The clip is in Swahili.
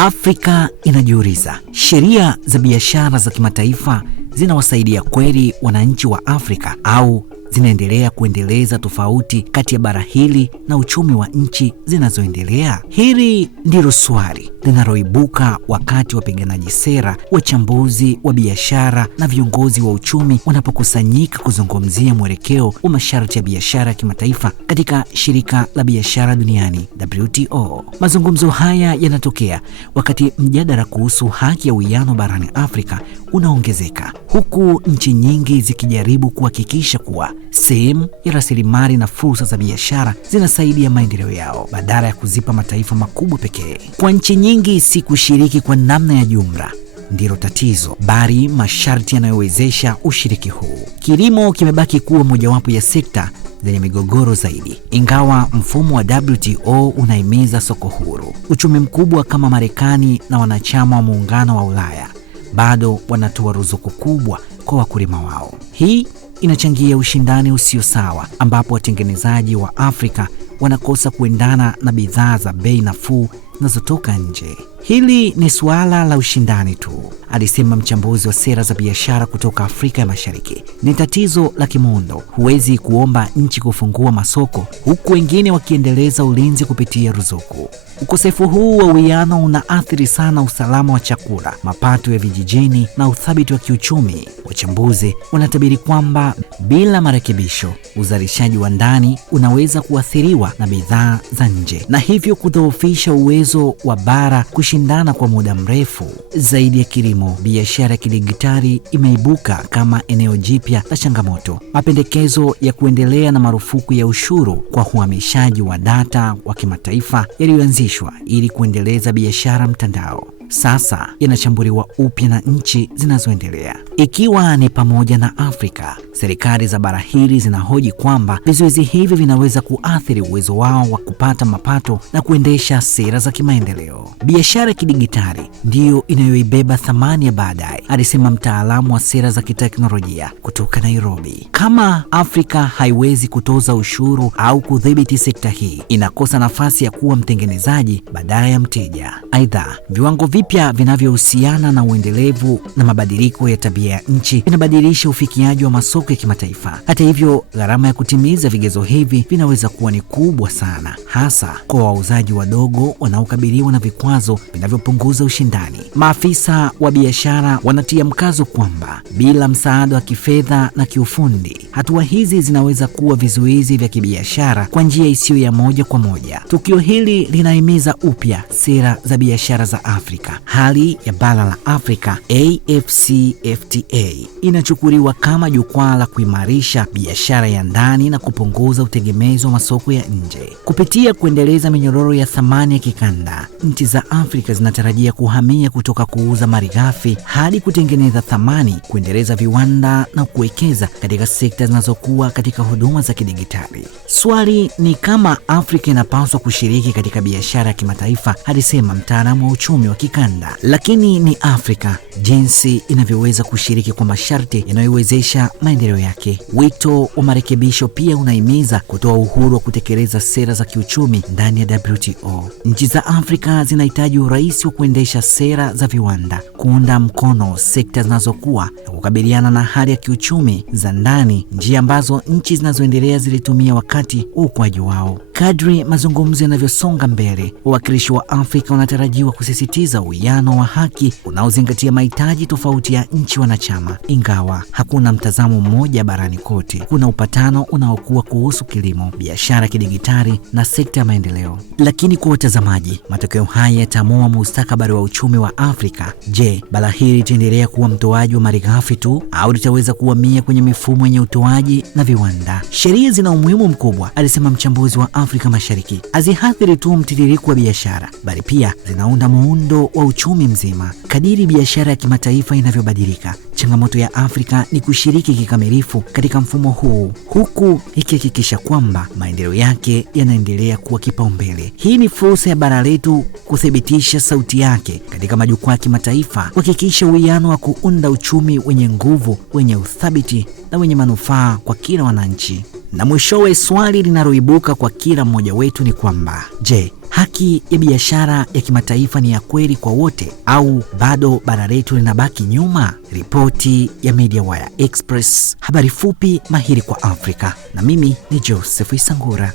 Afrika inajiuliza, sheria za biashara za kimataifa zinawasaidia kweli wananchi wa Afrika au zinaendelea kuendeleza tofauti kati ya bara hili na uchumi wa nchi zinazoendelea? Hili ndilo swali linaloibuka wakati wapiganaji sera, wachambuzi wa biashara na viongozi wa uchumi wanapokusanyika kuzungumzia mwelekeo wa masharti ya biashara ya kimataifa katika shirika la biashara duniani WTO. Mazungumzo haya yanatokea wakati mjadala kuhusu haki ya uwiano barani Afrika unaongezeka, huku nchi nyingi zikijaribu kuhakikisha kuwa sehemu ya rasilimali na fursa za biashara zinasaidia maendeleo yao badala ya kuzipa mataifa makubwa pekee. Kwa nchi nyingi, si kushiriki kwa namna ya jumla ndilo tatizo, bali masharti yanayowezesha ushiriki huu. Kilimo kimebaki kuwa mojawapo ya sekta zenye migogoro zaidi. Ingawa mfumo wa WTO unahimiza soko huru, uchumi mkubwa kama Marekani na wanachama wa Muungano wa Ulaya bado wanatoa ruzuku kubwa kwa wakulima wao. Hii inachangia ushindani usio sawa, ambapo watengenezaji wa Afrika wanakosa kuendana na bidhaa za bei nafuu zinazotoka nje. Hili ni suala la ushindani tu, alisema mchambuzi wa sera za biashara kutoka Afrika ya Mashariki. Ni tatizo la kimuundo. Huwezi kuomba nchi kufungua masoko huku wengine wakiendeleza ulinzi kupitia ruzuku. Ukosefu huu wa uwiano unaathiri sana usalama wa chakula, mapato ya vijijini na uthabiti wa kiuchumi. Wachambuzi wanatabiri kwamba bila marekebisho, uzalishaji wa ndani unaweza kuathiriwa na bidhaa za nje na hivyo kudhoofisha uwezo wa bara kushindana kwa muda mrefu. Zaidi ya kilimo, biashara ya kidigitali imeibuka kama eneo jipya la changamoto. Mapendekezo ya kuendelea na marufuku ya ushuru kwa uhamishaji wa data wa kimataifa yaliyoanzishwa ili kuendeleza biashara mtandao sasa yanachambuliwa upya na nchi zinazoendelea, ikiwa ni pamoja na Afrika. Serikali za bara hili zinahoji kwamba vizuizi hivi vinaweza kuathiri uwezo wao wa kupata mapato na kuendesha sera za kimaendeleo. Biashara ya kidigitali ndiyo inayoibeba thamani ya baadaye, alisema mtaalamu wa sera za kiteknolojia kutoka Nairobi. Kama Afrika haiwezi kutoza ushuru au kudhibiti sekta hii, inakosa nafasi ya kuwa mtengenezaji badala ya mteja. Aidha, viwango vipya vinavyohusiana na uendelevu na mabadiliko ya tabia ya nchi vinabadilisha ufikiaji wa masoko ya kimataifa. Hata hivyo, gharama ya kutimiza vigezo hivi vinaweza kuwa ni kubwa sana, hasa kwa wauzaji wadogo wanaokabiliwa na vikwazo vinavyopunguza ushindani. Maafisa wa biashara wanatia mkazo kwamba bila msaada wa kifedha na kiufundi, hatua hizi zinaweza kuwa vizuizi vya kibiashara kwa njia isiyo ya moja kwa moja. Tukio hili linahimiza upya sera za biashara za Afrika. Hali ya bara la Afrika AfCFTA inachukuliwa kama jukwaa la kuimarisha biashara ya ndani na kupunguza utegemezi wa masoko ya nje. Kupitia kuendeleza minyororo ya thamani ya kikanda, nchi za Afrika zinatarajia kuhamia kutoka kuuza malighafi hadi kutengeneza thamani, kuendeleza viwanda na kuwekeza katika sekta zinazokuwa katika huduma za kidigitali. Swali ni kama Afrika inapaswa kushiriki katika biashara ya kimataifa, alisema mtaalamu wa uchumi wa kikanda. Lakini ni Afrika jinsi inavyoweza kushiriki kwa masharti yanayowezesha maendeleo yake. Wito wa marekebisho pia unahimiza kutoa uhuru wa kutekeleza sera za kiuchumi ndani ya WTO. Nchi za Afrika zinahitaji urahisi wa kuendesha sera za viwanda, kuunda mkono sekta zinazokuwa na kukabiliana na hali ya kiuchumi za ndani, njia ambazo nchi zinazoendelea zilitumia wakati wa ukuaji wao. Kadri mazungumzo yanavyosonga mbele, wawakilishi wa Afrika wanatarajiwa kusisitiza uwiano wa haki unaozingatia mahitaji tofauti ya nchi wanachama. Ingawa hakuna mtazamo mmoja barani kote, kuna upatano unaokuwa kuhusu kilimo, biashara kidigitali na sekta ya maendeleo. Lakini kwa watazamaji, matokeo haya yataamua mustakabali wa uchumi wa Afrika. Je, bara hili litaendelea kuwa mtoaji wa malighafi tu au litaweza kuhamia kwenye mifumo yenye utoaji na viwanda? Sheria zina umuhimu mkubwa, alisema mchambuzi wa Afrika Mashariki. Haziathiri tu mtiririko wa biashara, bali pia zinaunda muundo wa uchumi mzima. Kadiri biashara ya kimataifa inavyobadilika, changamoto ya Afrika ni kushiriki kikamilifu katika mfumo huu, huku ikihakikisha kwamba maendeleo yake yanaendelea kuwa kipaumbele. Hii ni fursa ya bara letu kuthibitisha sauti yake katika majukwaa ya kimataifa, kuhakikisha uwiano wa kuunda uchumi wenye nguvu, wenye uthabiti na wenye manufaa kwa kila wananchi. Na mwishowe, swali linaloibuka kwa kila mmoja wetu ni kwamba, je, Haki ya biashara ya kimataifa ni ya kweli kwa wote au bado bara letu linabaki nyuma? Ripoti ya MediaWire Express, habari fupi mahiri kwa Afrika, na mimi ni Joseph Isangura.